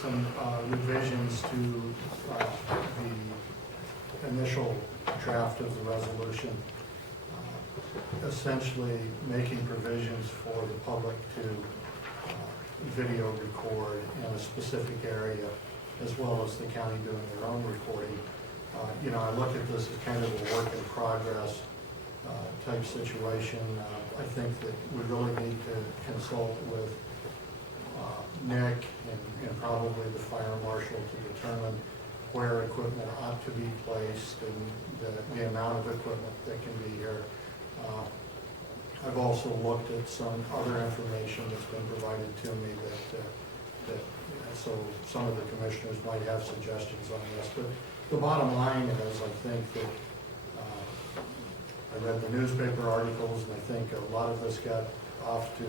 some revisions to the initial draft of the resolution, essentially making provisions for the public to video record in a specific area, as well as the county doing their own recording. You know, I look at this as kind of a work in progress type situation. I think that we really need to consult with Nick and probably the fire marshal to determine where equipment ought to be placed and the amount of equipment that can be here. I've also looked at some other information that's been provided to me that so some of the commissioners might have suggestions on this. But the bottom line is, I think that I read the newspaper articles, and I think a lot of this got off to,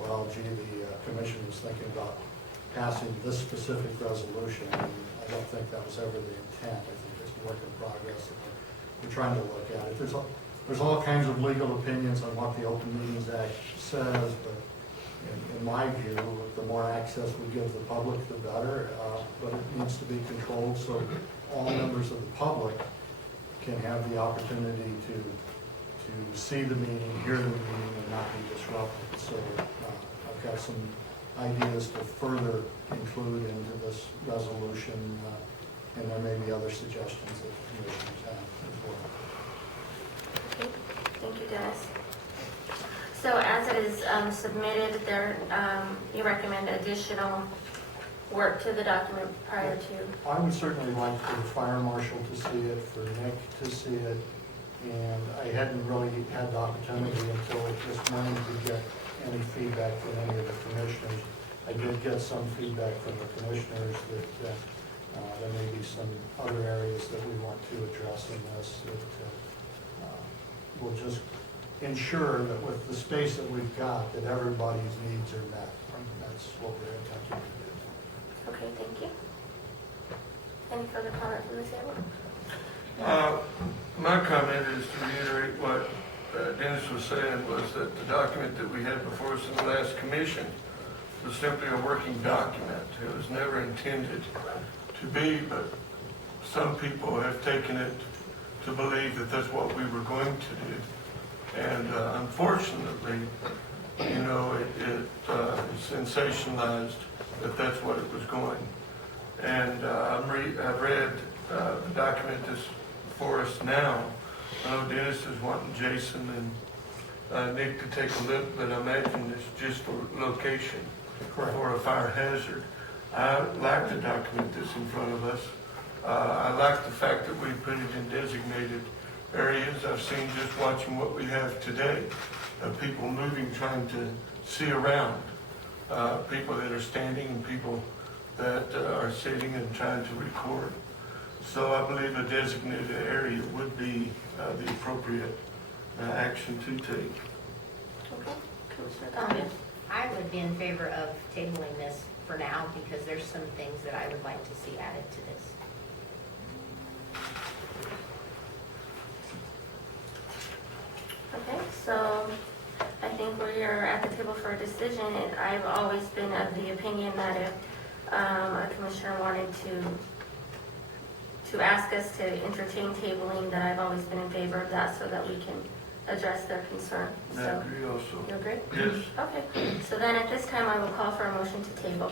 well, gee, the commission was thinking about passing this specific resolution. And I don't think that was ever the intent. I think it's a work in progress, and we're trying to look at it. There's all kinds of legal opinions on what the Open Meetings Act says, but in my view, the more access we give the public, the better. But it needs to be controlled so all members of the public can have the opportunity to see the meeting, hear the meeting, and not be disrupted. So I've got some ideas to further include into this resolution, and there may be other suggestions that the commissioners have as well. Okay, thank you, Dennis. So as it is submitted, there you recommend additional work to the document prior to? I would certainly like for the fire marshal to see it, for Nick to see it, and I hadn't really had the opportunity until this morning to get any feedback from any of the commissioners. I did get some feedback from the commissioners that there may be some other areas that we want to address in this that will just ensure that with the space that we've got, that everybody's needs are met. And that's what we're attempting to do. Okay, thank you. Any further comment from the table? My comment is to reiterate what Dennis was saying, was that the document that we had before us in the last commission was simply a working document. It was never intended to be, but some people have taken it to believe that that's what we were going to do. And unfortunately, you know, it sensationalized that that's what it was going. And I've read the document that's before us now. I know Dennis is wanting Jason and Nick to take a look, but I imagine it's just for location. Correct. For a fire hazard. I like the document that's in front of us. I like the fact that we put it in designated areas. I've seen just watching what we have today, people moving, trying to see around, people that are standing and people that are sitting and trying to record. So I believe a designated area would be the appropriate action to take. Okay, Commissioner Donovan. I would be in favor of tabling this for now because there's some things that I would like to see added to this. Okay, so I think we are at the table for a decision, and I've always been of the opinion that if a commissioner wanted to ask us to entertain tabling, that I've always been in favor of that so that we can address their concern. I So, agree also. you agree? Yes. Okay, so then at this time I will call for a motion to table.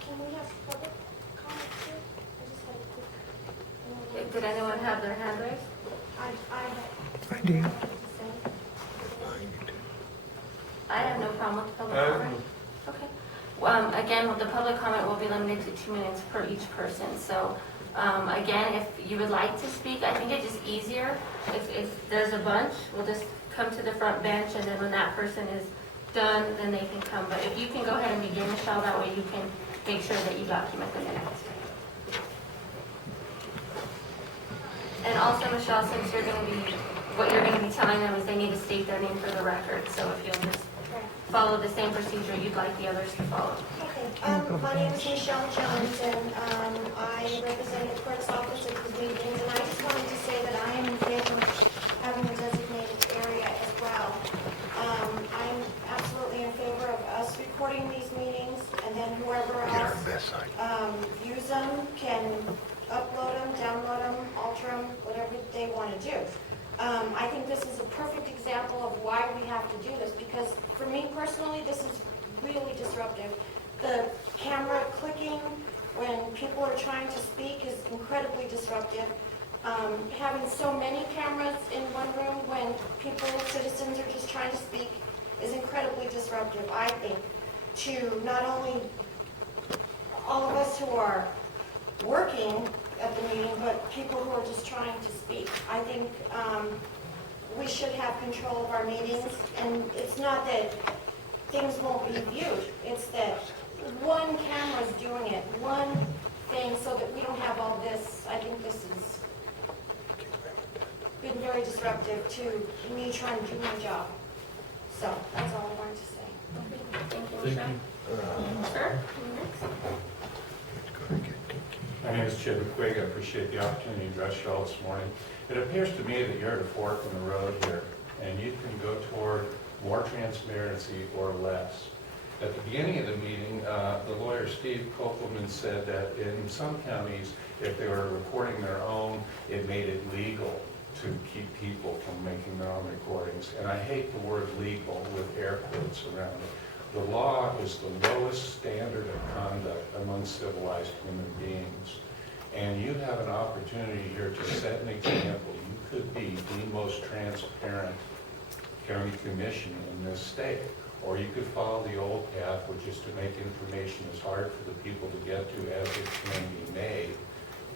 Can we have public comments too? I just had a quick. Okay, did anyone have their hand raised? I do. I have no problem with public I have comment. Okay. Again, the public comment will be limited to 2 minutes per each person. So, again, if you would like to speak, I think it's just easier. If there's a bunch, we'll just come to the front bench, and then when that person is done, then they can come. But if you can go ahead and begin, Michelle, that way you can make sure that you document the minutes. And also, Michelle, since you're going to be, what you're going to be telling them is they need to state their name for the record. So if you'll just follow the same procedure you'd like the others to follow. Okay, my name is Michelle Jones, and I represent the clerk's office at these meetings, and I just wanted to say that I am in favor of having a designated area as well. I'm absolutely in favor of us recording these meetings and then whoever else views them can upload them, download them, alter them, whatever they want to do. I think this is a perfect example of why we have to do this, because for me personally, this is really disruptive. The camera clicking when people are trying to speak is incredibly disruptive. Having so many cameras in one room when people, citizens are just trying to speak is incredibly disruptive, I think, to not only all of us who are working at the meeting, but people who are just trying to speak. I think we should have control of our meetings, and it's not that things won't be viewed, it's that one camera's doing it, one thing, so that we don't have all this. I think this has been very disruptive to me trying to do my job. So that's all I wanted to say. Okay, thank you, Michelle. Sir, you next? My name is Chip McQuigg. I appreciate the opportunity to address you all this morning. It appears to me that you're at a fork in the road here, and you can go toward more transparency or less. At the beginning of the meeting, the lawyer Steve Kopelman said that in some counties, if they were recording their own, it made it legal to keep people from making their own recordings. And I hate the word legal with air quotes around it. The law is the lowest standard of conduct among civilized human beings. And you have an opportunity here to set an example. You could be the most transparent county commission in this state. Or you could follow the old path, which is to make information as hard for the people to get to as it can be made,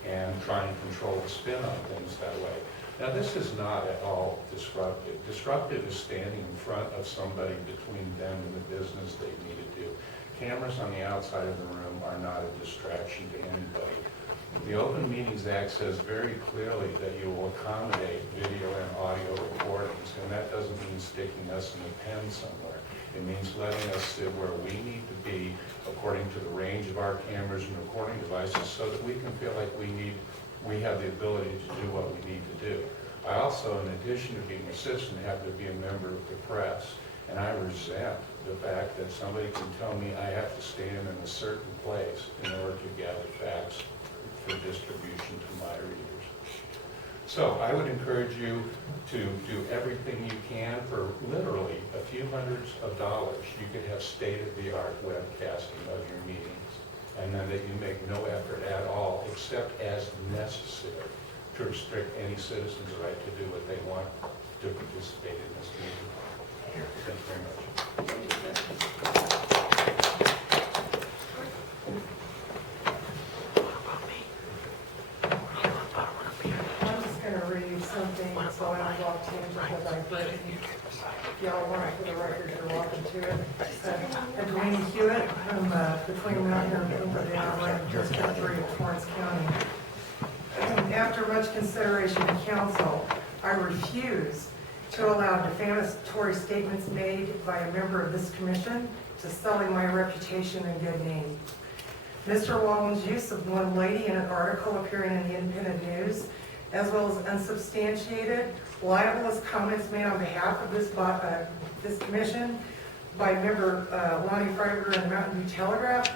and try and control the spin on things that way. Now, this is not at all disruptive. Disruptive is standing in front of somebody between them and the business they need to do. Cameras on the outside of the room are not a distraction to anybody. The Open Meetings Act says very clearly that you will accommodate video and audio recordings, and that doesn't mean sticking us in a pen somewhere. It means letting us sit where we need to be according to the range of our cameras and recording devices so that we can feel like we have the ability to do what we need to do. I also, in addition to being a citizen, have to be a member of the press, and I resent the fact that somebody can tell me I have to stand in a certain place in order to gather facts for distribution to my readers. So I would encourage you to do everything you can for literally a few hundreds of dollars. You could have state-of-the-art webcasting of your meetings, and then that you make no effort at all, except as necessary, to restrict any citizen's right to do what they want to participate in this meeting. Thank you very much. I'm just going to read something so I don't go off tangent that I've written. If y'all want it for the record, you're welcome to it. I'm Randy Hewitt from between Mount Airy and Pinto Down, right in District 3 of Torrance County. After much consideration in council, I refuse to allow defamatory statements made by a member of this commission to sully my reputation and good name. Mr. Wallen's use of one lady in an article appearing in the Independent News, as well as unsubstantiated, libelous comments made on behalf of this commission by member Lonnie Freiberger in the Mountain View Telegraph,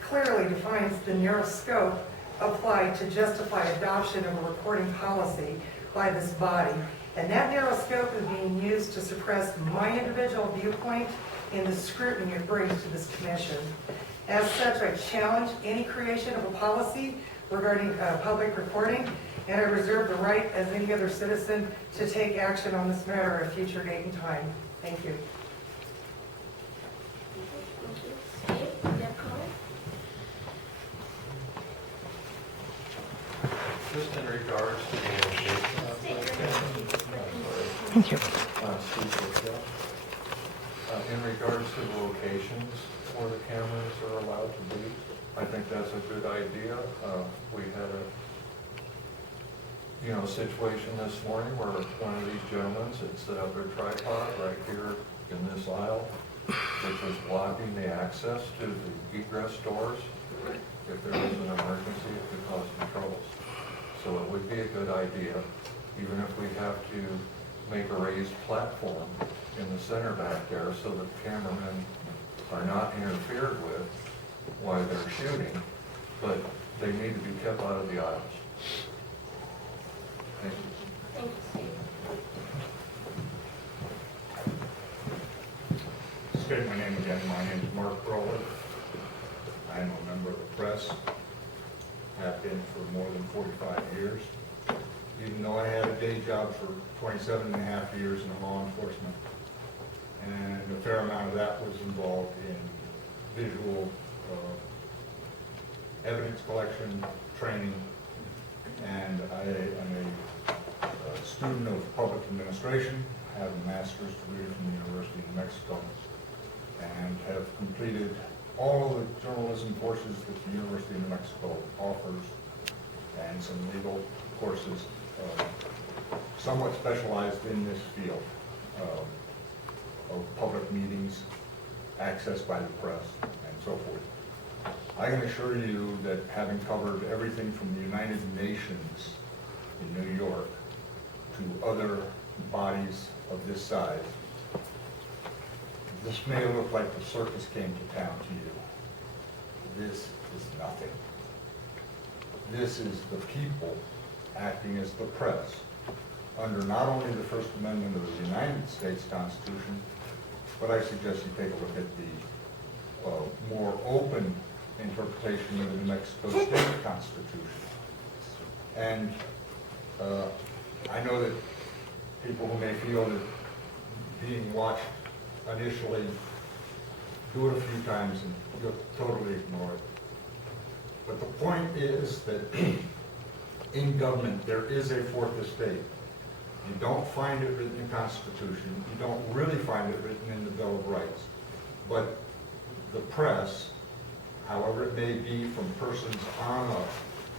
clearly defines the narrow scope applied to justify adoption of a recording policy by this body. And that narrow scope is being used to suppress my individual viewpoint and the scrutiny it brings to this commission. As such, I challenge any creation of a policy regarding public recording, and I reserve the right, as any other citizen, to take action on this matter at a future date and time. Thank you. Thank you. Steve, do you have comment? Just in regards to the location of the Thank you. in regards to the locations where the cameras are allowed to be, I think that's a good idea. We had a situation this morning where one of these gentlemen had set up their tripod right here in this aisle, which was blocking the access to the egress doors. If there was an emergency, it could cause some troubles. So it would be a good idea, even if we have to make a raised platform in the center back there so that the cameramen are not interfered with, why they're shooting, but they need to be kept out of the aisles. Thank you. Thank you, Steve. State my name again. My name is Mark Rowland. I am a member of the press. Have been for more than 45 years. Even though I had a day job for 27 and a half years in law enforcement. And a fair amount of that was involved in visual evidence collection, training, and I am a student of public administration, have a master's degree from the University of New Mexico, and have completed all of the journalism courses that the University of New Mexico offers, and some legal courses, somewhat specialized in this field of public meetings, access by the press, and so forth. I can assure you that having covered everything from the United Nations in New York to other bodies of this size, this may look like the circus came to town to you. This is nothing. This is the people acting as the press under not only the First Amendment of the United States Constitution, but I suggest you take a look at the more open interpretation of the New Mexico State Constitution. And I know that people who may feel that being watched initially, do it a few times and you'll totally ignore it. But the point is that in government there is a fourth estate. You don't find it written in the Constitution. You don't really find it written in the Bill of Rights. But the press, however it may be from persons on up,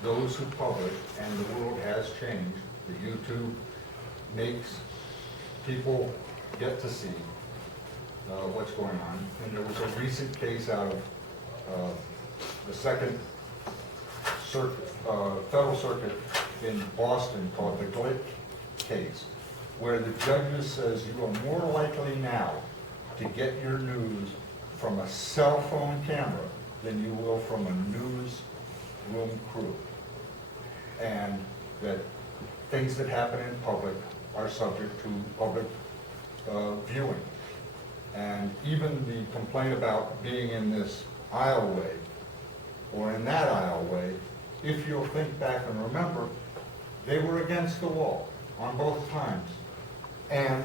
those who publish, and the world has changed. The YouTube makes people get to see what's going on. And there was a recent case out of the Second Circuit, Federal Circuit in Boston called the Glick case, where the judge says you are more likely now to get your news from a cell phone camera than you will from a newsroom crew. And that things that happen in public are subject to public viewing. And even the complaint about being in this aisleway or in that aisleway, if you'll think back and remember, they were against the wall on both times. And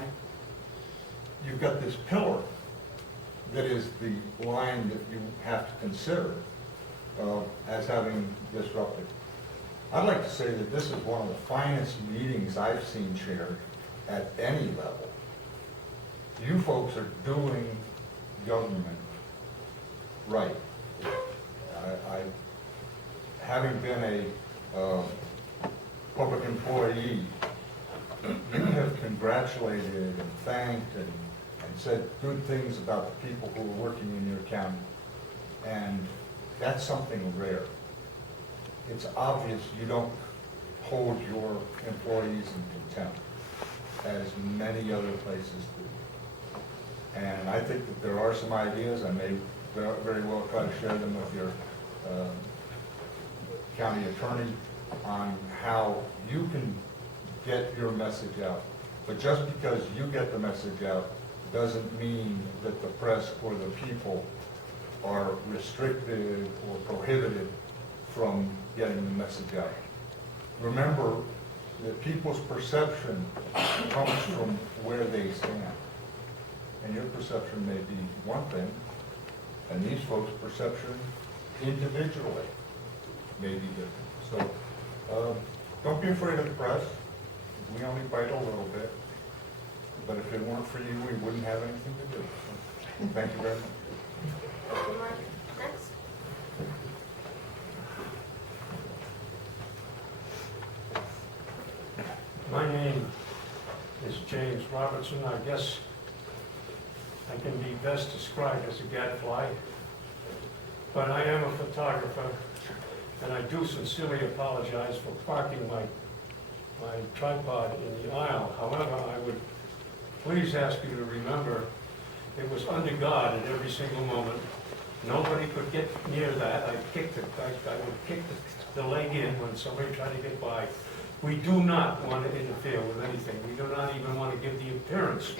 you've got this pillar that is the line that you have to consider as having disrupted. I'd like to say that this is one of the finest meetings I've seen chaired at any level. You folks are doing government right. Having been a public employee, you have congratulated and thanked and said good things about the people who are working in your county. And that's something rare. It's obvious you don't hold your employees in contempt, as many other places do. And I think that there are some ideas, I may very well try to share them with your county attorney on how you can get your message out. But just because you get the message out doesn't mean that the press or the people are restricted or prohibited from getting the message out. Remember that people's perception comes from where they stand. And your perception may be one thing, and these folks' perception individually may be different. So don't be afraid of the press. We only bite a little bit. But if it weren't for you, we wouldn't have anything to do. So, thank you very much. Thank you, Mark. Next. My name is James Robertson. I guess I can be best described as a gadfly, but I am a photographer, and I do sincerely apologize for parking my tripod in the aisle. However, I would please ask you to remember it was under God at every single moment, Nobody could get near that. I would kick the leg in when somebody tried to get by. We do not want to interfere with anything. We do not even want to give the appearance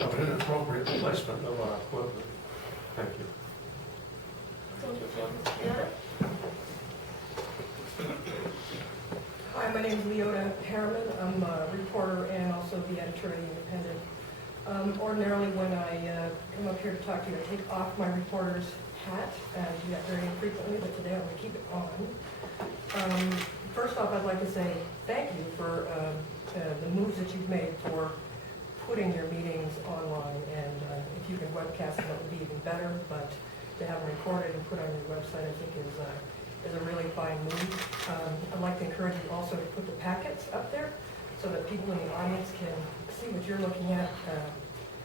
of an inappropriate placement of our equipment. Thank you. Thank you, James. Leota? Hi, my name is Leota Harriman. I'm a reporter and also the editor of The Independent. Ordinarily, when I come up here to talk to you, I take off my reporter's hat, and I do that very infrequently, but today I'm going to keep it on. First off, I'd like to say thank you for the moves that you've made for putting your meetings online, and if you can webcast them, that would be even better, but to have them recorded and put on your website, I think is a really fine move. I'd like to encourage you also to put the packets up there so that people in the audience can see what you're looking at,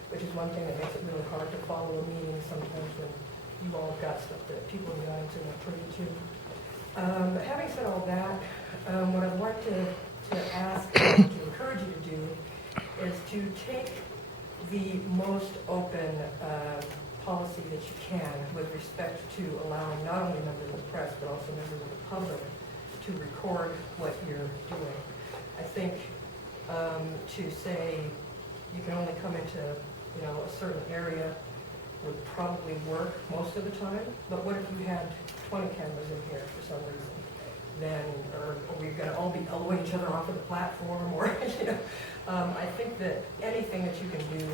which is one thing that makes it really hard to follow a meeting sometimes when you all have got stuff that people in the audience are not privy to. But having said all that, what I'd like to ask, to encourage you to do, is to take the most open policy that you can with respect to allowing not only members of the press, but also members of the public to record what you're doing. I think to say you can only come into a certain area would probably work most of the time, but what if you had 20 cameras in here for some reason? Then, or we're going to all be elbowing each other off of the platform, or, I think that anything that you can do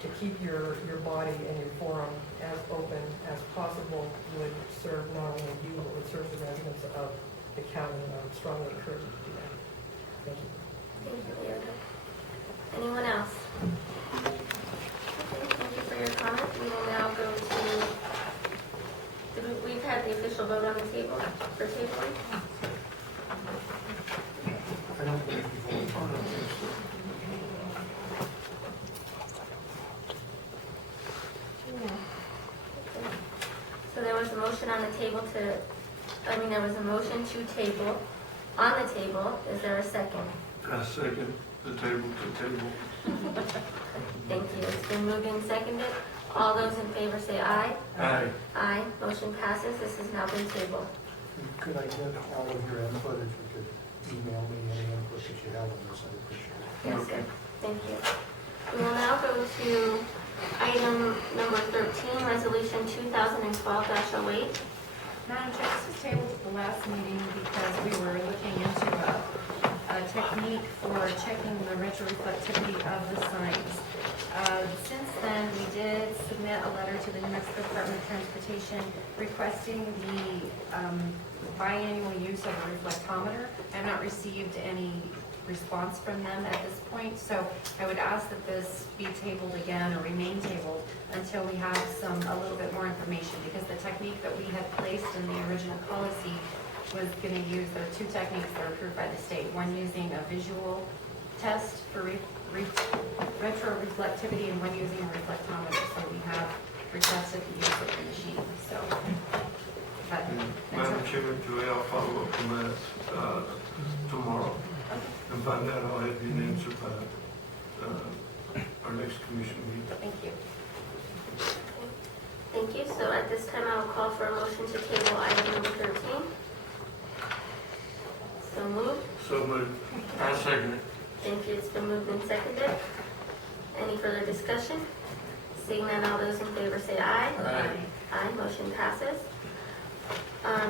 to keep your body and your forum as open as possible would serve not only you, but would serve the residents of the county, and I would strongly encourage you to do that. Thank you. Thank you, Leota. Anyone else? Okay, thank you for your comment. We will now go to, we've had the official vote on the table for tabling. I don't believe we voted on it. So there was a motion on the table there was a motion to table, on the table. Is there a second? I second the table to table. Thank you. It's been moved and seconded. All those in favor say aye. Aye. Aye. Motion passes. This has now been tabled. Could I get all of your input, if you could email me any input that you have on this, I'd appreciate it. Yes, sir. Thank you. We will now go to item number 13, Resolution 2012-08. Madam Chair, this was tabled at the last meeting because we were looking into a technique for checking the retroreflectivity of the signs. Since then, we did submit a letter to the New Mexico Department of Transportation requesting the biannual use of a reflectometer. I have not received any response from them at this point, so I would ask that this be tabled again or remain tabled until we have a little bit more information, because the technique that we had placed in the original policy was going to use, there are two techniques that are approved by the state, one using a visual test for retroreflectivity and one using a reflectometer, so we have requested the use of the machine, so. Madam Chairman, Joey, I'll follow up on that tomorrow and find out. I'll have you an answer by our next commission meeting. Thank you. Thank you. So at this time, I will call for a motion to table item number 13. So moved. So moved. I second it. Thank you. It's been moved and seconded. Any further discussion? Seeing none, all those in favor say aye. Aye. Aye. Motion passes.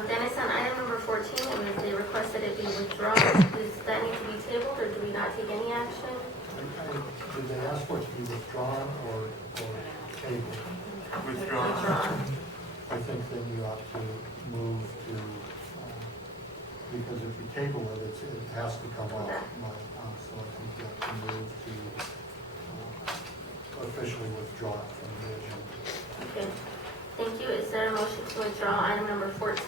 Dennis, on item number 14, they requested it be withdrawn. Does that need to be tabled, or do we not take any action? Did they ask for it to be withdrawn or tabled? Withdrawn. Withdrawn. I think then you ought to move to, because if you table it, it has to come off. So I think you have to move to officially withdraw it from the agenda. Okay. Thank you. Is there a motion to withdraw item number 14?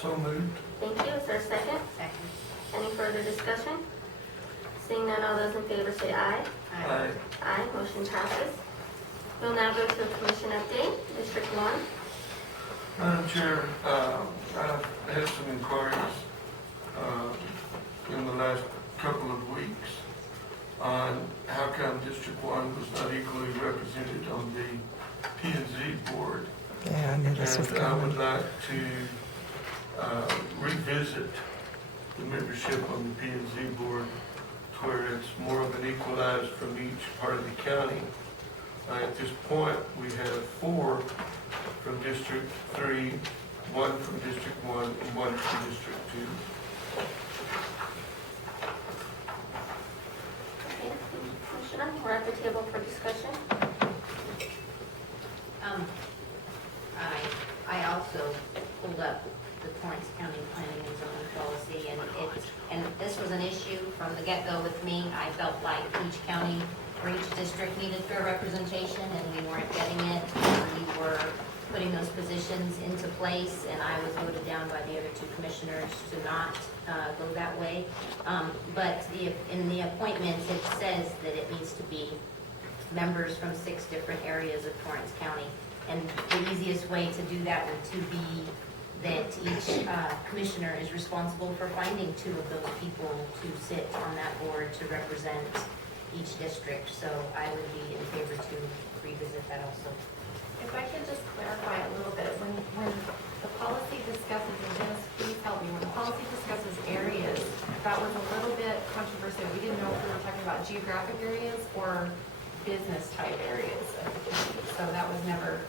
So moved. Thank you. Is there a second? Second. Any further discussion? Seeing none, all those in favor say aye. Aye. Aye. Motion passes. We'll now go to a commission update. District 1. Madam Chair, I've had some inquiries in the last couple of weeks on how come District 1 was not equally represented on the P&Z board. And I would like to revisit the membership on the P and Z board to where it's more of an equalized from each part of the county. At this point, we have 4 from District 3, 1 from District 1, and 1 from District 2. Okay, Commissioner, we're at the table for discussion. I also pulled up the Torrance County Planning and Zoning Policy, and this was an issue from the get-go with me. I felt like each county or each district needed fair representation, and we weren't getting it. We were putting those positions into place, and I was voted down by the other 2 commissioners to not go that way. But in the appointments, it says that it needs to be members from 6 different areas of Torrance County. And the easiest way to do that would to be that each commissioner is responsible for finding 2 of those people to sit on that board to represent each district. So I would be in favor to revisit that also. If I could just clarify a little bit, when the policy discusses, and Dennis, please help me, when the policy discusses areas, that was a little bit controversial. We didn't know if we were talking about geographic areas or business type areas of the county. So that was never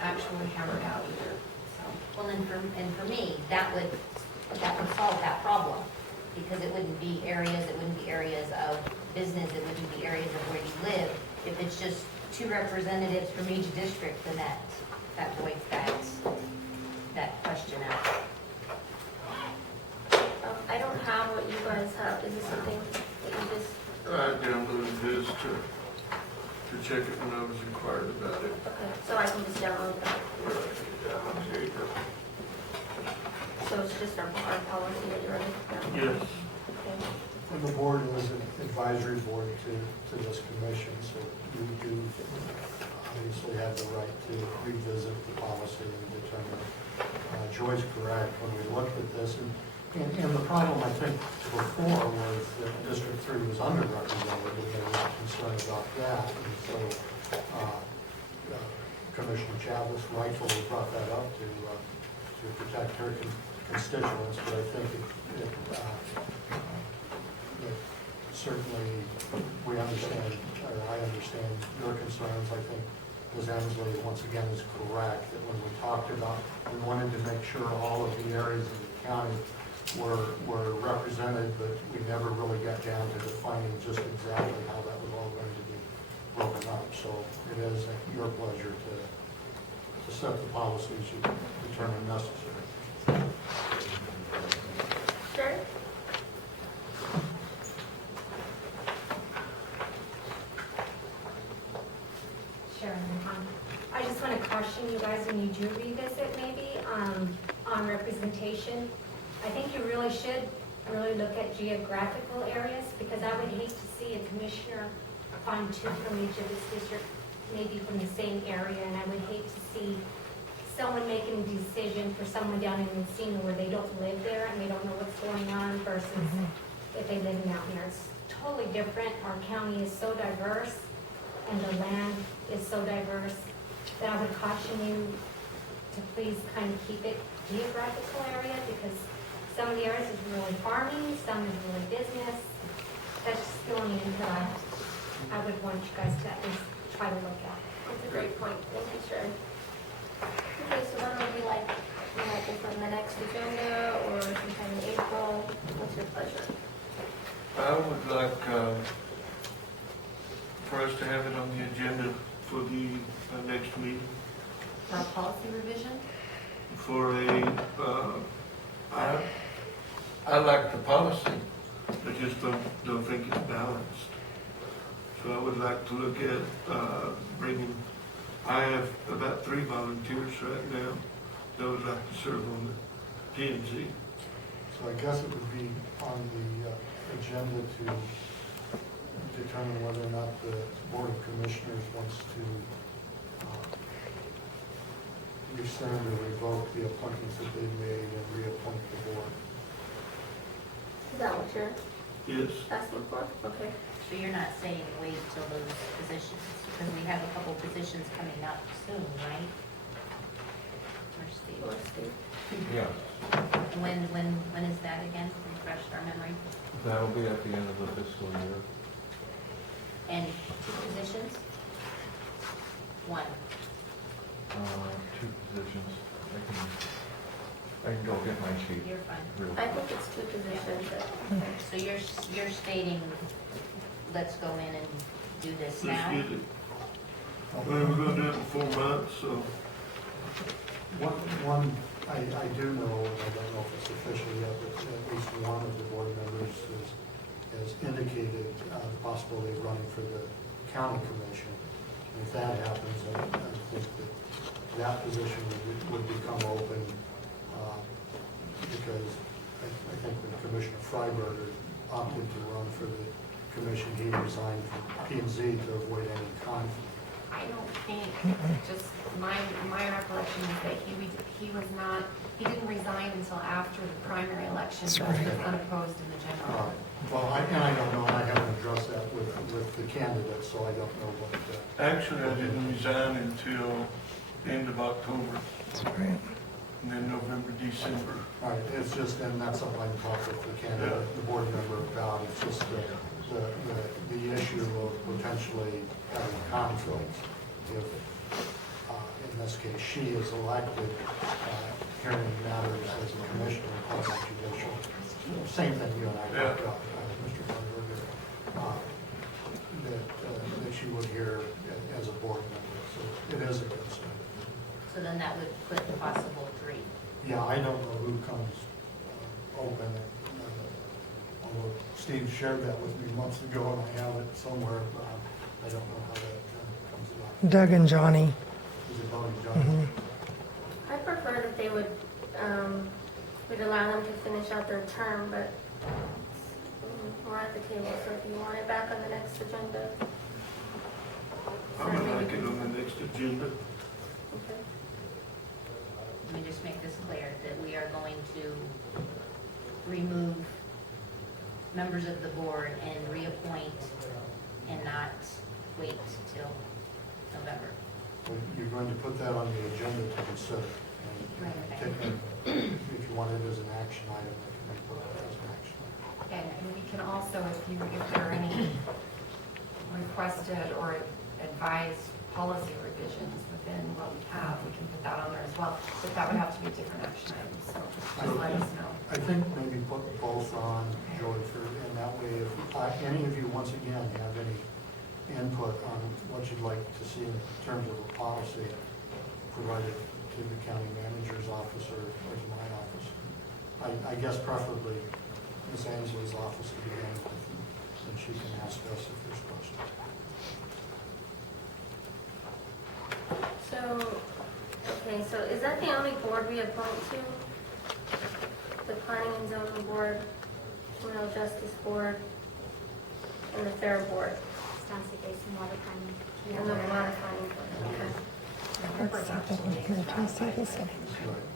actually hammered out either. So, Well, and for me, that would solve that problem, because it wouldn't be areas of business, it wouldn't be areas of where you live. If it's just 2 representatives from each district, then that voids that question out. I don't have what you guys have. Is this something that you just, I downloaded this to check it when I was inquired about it. okay, so I can just download that. There you go. So it's just our policy that you're running down? Yes. Okay. And the board is an advisory board to this commission, so you do obviously have the right to revisit the policy and determine. Joy's correct, when we looked at this, and the problem, I think, before was that District 3 was underrepresented, and there was concern about that, and so Commissioner Chavez rightfully brought that up to protect her constituents, but I think it certainly we understand, or I understand your concerns. I think Ms. Emsley, once again, is correct that when we talked about, we wanted to make sure all of the areas of the county were represented, but we never really got down to defining just exactly how that was all going to be broken up. So it is at your pleasure to set the policies you determine necessary. Sure. Sharon, I just want to caution you guys when you do revisit maybe on representation. I think you really should look at geographical areas, because I would hate to see a commissioner find 2 from each of his district, maybe from the same area, and I would hate to see someone making a decision for someone down in Encino where they don't live there and they don't know what's going on versus if they live in out here. It's totally different. Our county is so diverse and the land is so diverse that I would caution you to please kind of keep it geographical area, because some of the areas is really farming, some is really business. That's just the only input I would want you guys to at least try to look at. That's a great point. Thank you, Sharon. Okay, so when would you like this on the next agenda or sometime in April? What's your pleasure? I would like for us to have it on the agenda for the next meeting. for a policy revision? For I like the policy, I just don't think it's balanced. So I would like to look at bringing, I have about 3 volunteers right now that would like to serve on the P&Z. So I guess it would be on the agenda to determine whether or not the Board of Commissioners wants to rescind or revoke the appointments that they made and reappoint the board. Is that what you're Yes. asking for? Okay. So you're not saying wait till those positions, because we have a couple positions coming up soon, right? or Steve? Yeah, When is that again? Refresh our memory. that'll be at the end of the fiscal year. And 2 positions? 1. Two positions. I can go get my sheet. You're fine. real I quick. think it's 2 positions. So you're stating, let's go in and do this Let's now? get it. Well, we're gonna do it in 4 months, so I do know, and I don't know if it's official yet, but at least one of the board members has indicated the possibility of running for the county commission. And if that happens, I think that position would become open, because I think when Commissioner Freiberger opted to run for the commission, he resigned from P&Z to avoid any conflict. I don't think, just my recollection is that he was not, he didn't resign until after the primary election. He was unopposed in the general. Well, I don't know, and I haven't addressed that with the candidates, so I don't know what. actually, I didn't resign until the end of October. And then November, December. All right, it's just, and that's something I can talk with the candidate, the board member about. It's just the issue of potentially having conflicts if, in this case, she is elected, hearing matters as a commissioner in public judicial. Same thing you and I talked about, Mr. Feinberger, that she would hear as a board member. So it is a concern. So then that would put the possible 3. Yeah, I don't know who comes open, although Steve shared that with me months ago, and I have it somewhere. I don't know how that comes about. Doug and Johnny. Is it Doug and Johnny? I prefer that they would, we'd allow them to finish out their term, but we're at the table, so if you want it back on the next agenda. I would like it on the next agenda. Okay. Let me just make this clear, that we are going to remove members of the board and reappoint and not wait till November. Well, you're going to put that on the agenda to consider. And if you want it as an action item, I can put it as an action item. And we can also, if there are any requested or advised policy revisions within what we have, we can put that on there as well. But that would have to be a different action item, so just let us know. I think maybe put both on, Joey, and that way if any of you, once again, have any input on what you'd like to see in terms of a policy provided to the county manager's office or to my office. I guess preferably Ms. Ainsley's office to begin with, and she can ask us if there's questions. So, okay, so is that the only board we appoint to? The Planning and Zoning Board, Criminal Justice Board, and the Fair Board, Stancy Basin Water Planning. and the Water Planning Board? Okay. Right.